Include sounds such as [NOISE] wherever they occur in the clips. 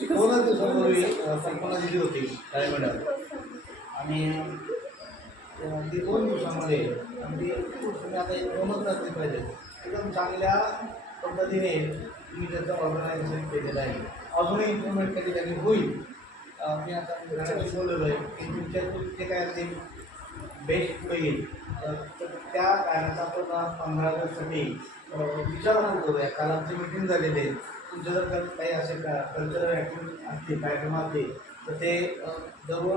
दोनच दिवसापूर्वी कल्पना दिली होती? काय मॅडम? आणि ती दोन दिवसामध्ये. अगदी तुम्ही आता एक दोनच रात्री पाहिजे. एकदम चांगल्या पद्धतीने तुम्ही त्याचं ऑर्गनायझेशन केलेलं आहे. अजूनही इम्प्रुव्हमेंट कधी कधी होईल मी आता घराशी बोललेलो आहे की तुमच्यातून जे काय ते बेस्ट पुढे येईल तर त्या कारणाचा आपण पंधरा ऑगस्टसाठी विचार करूया. काल आमची मिटिंग झालेली आहे. तुमच्या जर काही असे का कल्चरल ॲक्टिव्हिटी असतील कार्यक्रम असतील तर ते जवळ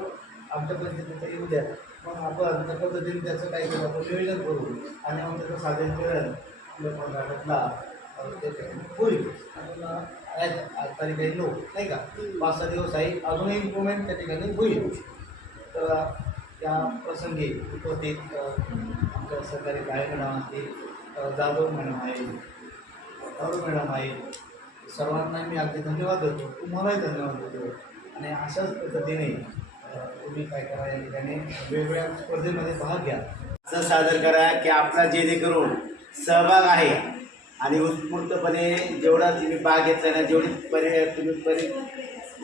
आमच्यापर्यंत तिथे येऊ द्या. मग आपण त्या पद्धतीने त्याचं काही करू आपण नियोजन करू आणि मग त्याचं सादरीकरण आपल्या कर्नाटकला अ, होईल. आपण आज तारीख आहे नऊ नाही का? पाच सहा दिवस आहे अजूनही इम्प्रुव्हमेंट त्या ठिकाणी होईल. तर त्या प्रसंगी उपस्थित आमच्या सरकारी गायक मॅडम असतील जाधव मॅडम आहे जाधव मॅडम आहे सर्वांना मी अगदी धन्यवाद देतो. तुम्हालाही धन्यवाद देतो. आणि अशाच पद्धतीने तुम्ही काय करा या ठिकाणी वेगवेगळ्या स्पर्धेमध्ये भाग घ्या. असं सादर करा की आपला जेणेकरून सहभाग आहे आणि उत्स्फूर्तपणे जेवढा तुम्ही भाग घेतला ना जेवढी परि तुम्ही परि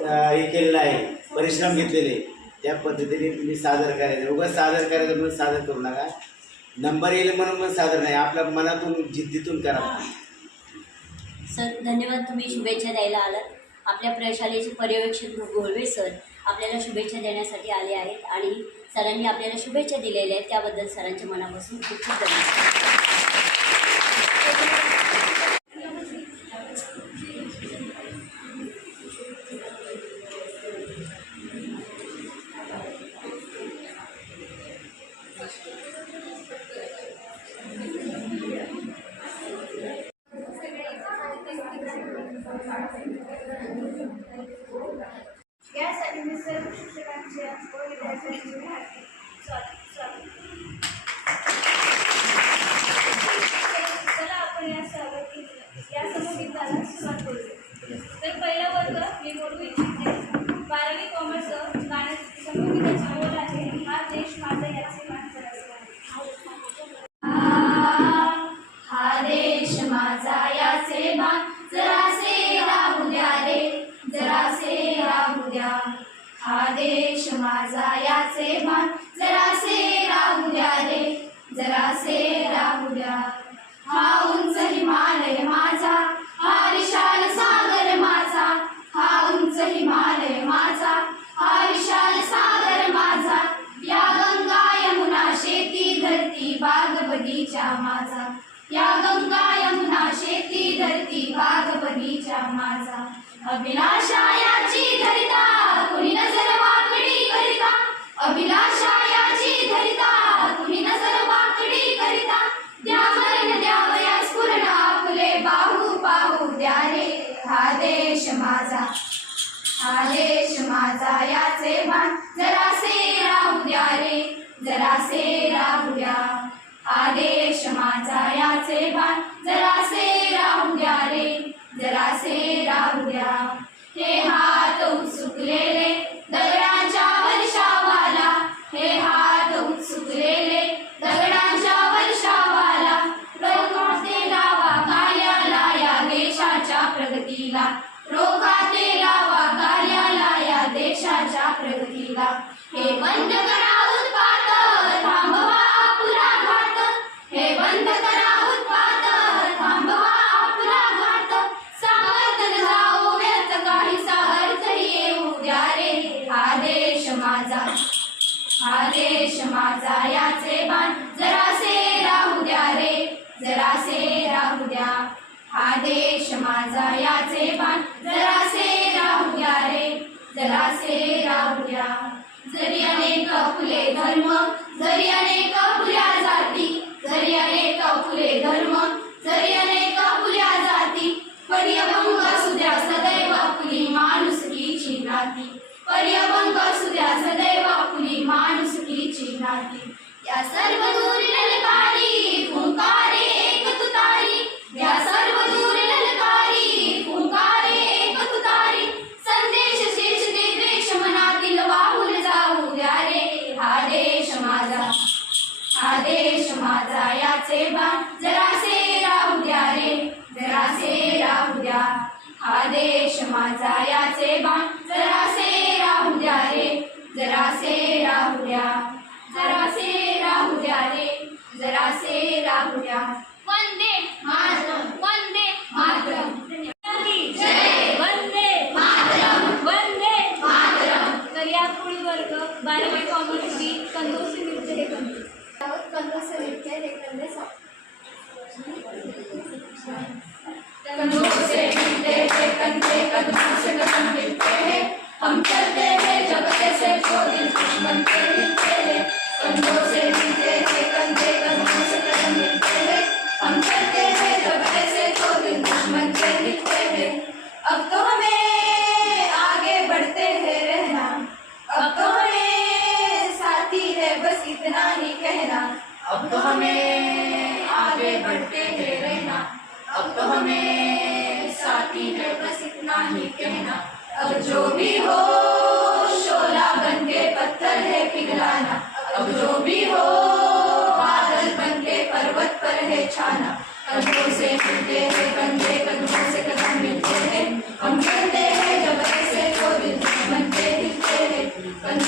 हे केलेलं आहे परिश्रम घेतलेले त्या पद्धतीने तुम्ही सादर करायचं. उगाच सादर करायचं म्हणून सादर करू नका. नंबर येईल म्हणून पण सादर नाही. आपल्या मनातून जिद्दीतून करा. सर धन्यवाद तुम्ही शुभेच्छा द्यायला आलात. आपल्या प्रशालेचे पर्यवेक्षक घोळवे सर आपल्याला शुभेच्छा देण्यासाठी आले आहेत आणि सरांनी आपल्याला शुभेच्छा दिलेल्या आहेत. त्याबद्दल सरांच्या मनापासून खूप खूप धन्यवाद. बगीचा माझा. या गंगा यमुना शेती धरती बाग बगीचा माझा. अभिलाषायाची धरिता कुणी नजर वाकडी करिता. अभिलाषायाची धरिता कुणी नजर वाकडी करिता. द्या मरण द्यावया स्फुरणा फुले बाहू पाहू द्या रे हा देश माझा. हा देश माझा याचे भान जरासे राहू द्या रे जरासे राहू द्या. आदेश माझा याचे बाण. जरासे राहू द्या रे जरासे राहू द्या. हे हा हा देश माझा याचे बाण. जरासे राहू द्या रे जरासे राहू द्या. हा देश माझा याचे बाण. जरासे राहू द्या रे जरासे राहू द्या. जरी अनेक फुले धर्म जरी अनेक राहू Thank [LAUGHS] you.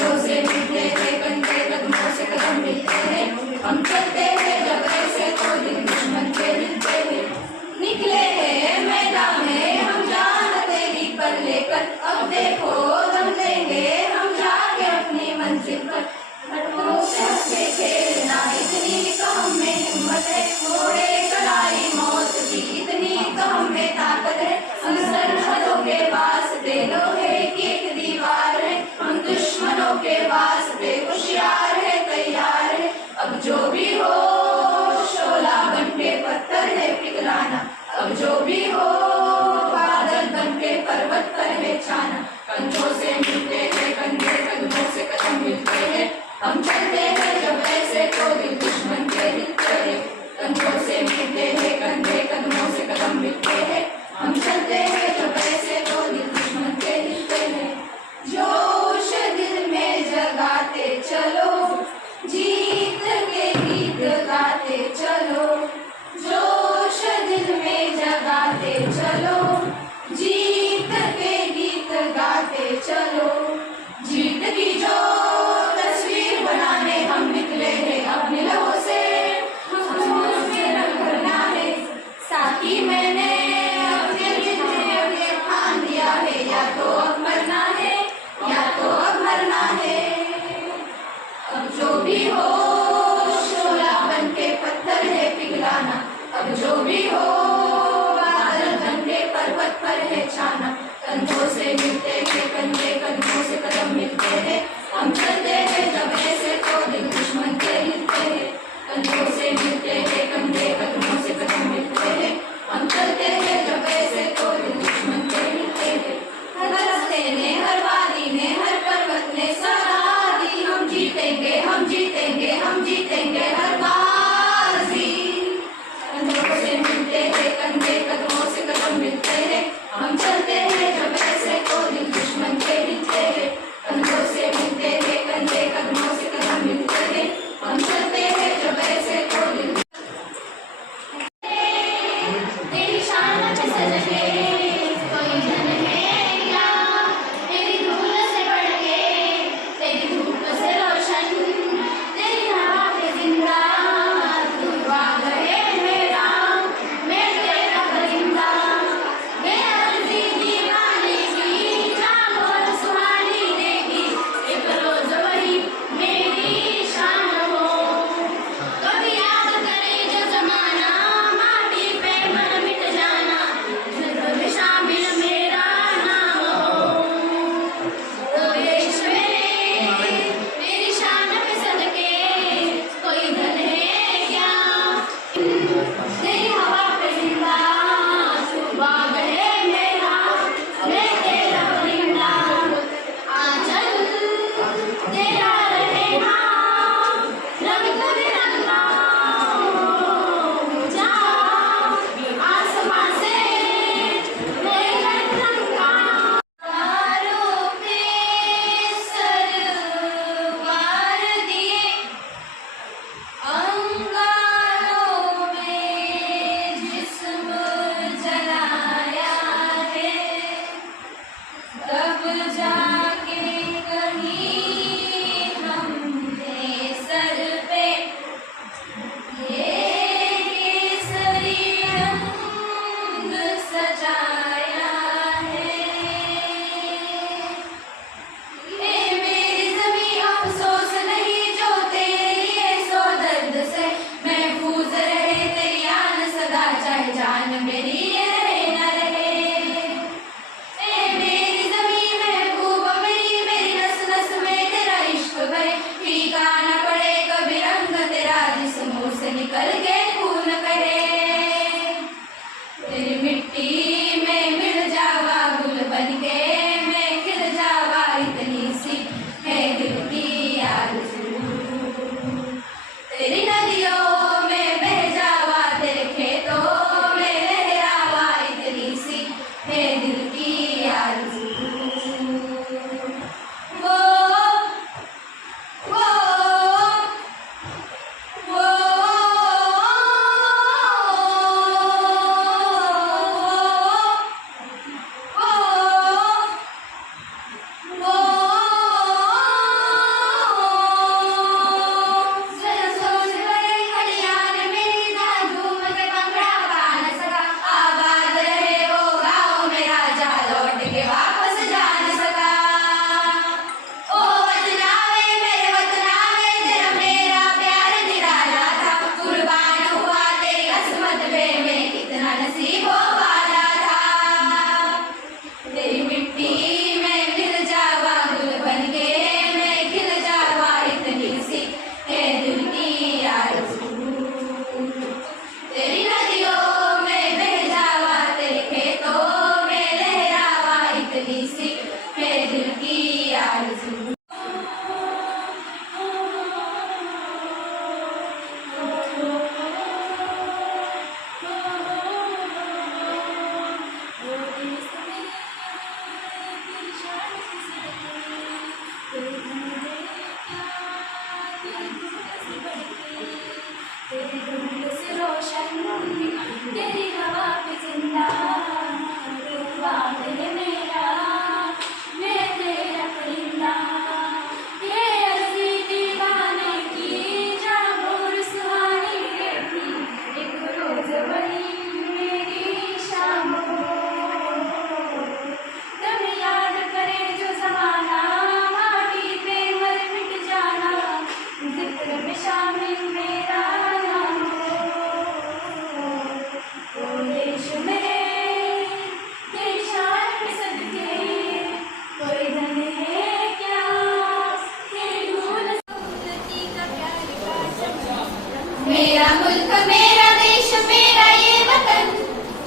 मेरा मुल्क, मेरा देश, मेरा ये वतन।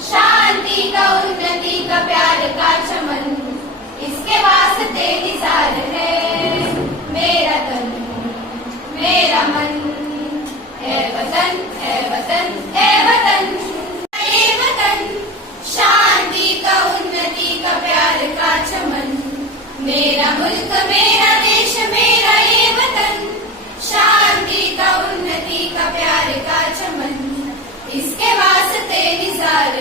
शांति का उन्नति का प्यार का चमन। इसके वास्ते निसार है मेरा तन। मेरा मन। है वतन है वतन है वतन। ये वतन। शांति का, उन्नति का, प्यार का चमन। मेरा मुल्क, मेरा देश, मेरा ये वतन। शांति का उन्नति का प्यार का चमन। इसके वास्ते निजार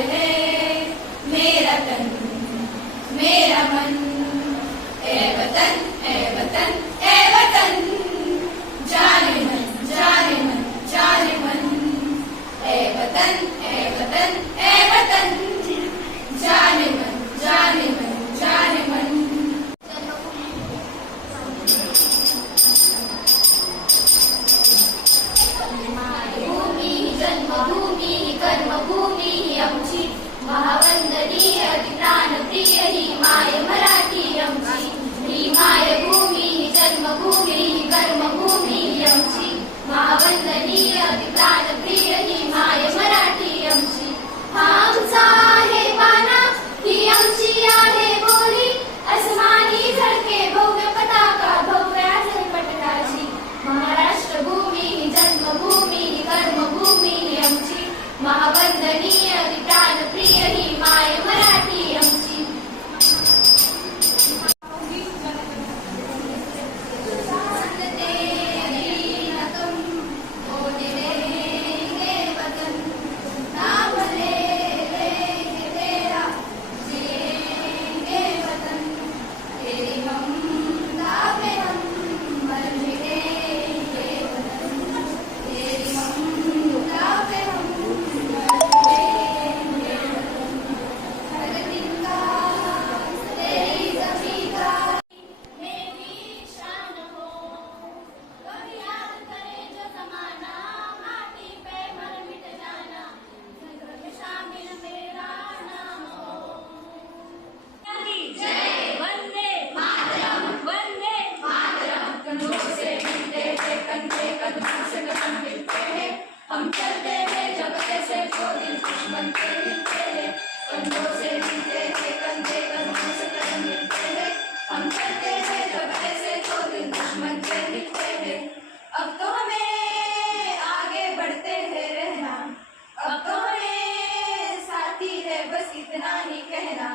रहना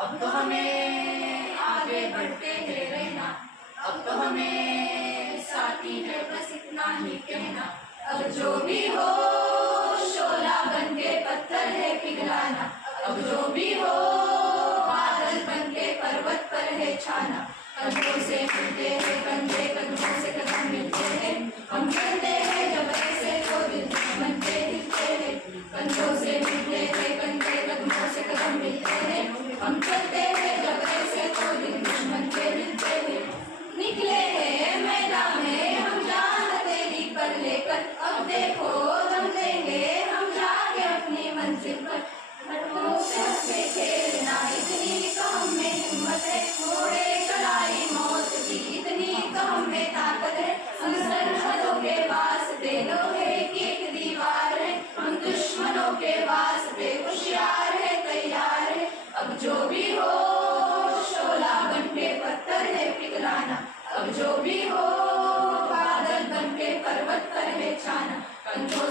अब तो हमें आगे बढ़ते हैं रहना। अब तो हमें साथी है, बस इतना ही कहना। अब जो भी हो, शोला बन के पत्थर है पिघलाना। अब जो भी हो, बादल बन के पर्वत पर है छाना। कदमों से मिलते हैं, कंधे कदमों से कदम मिलते हैं। हम 感觉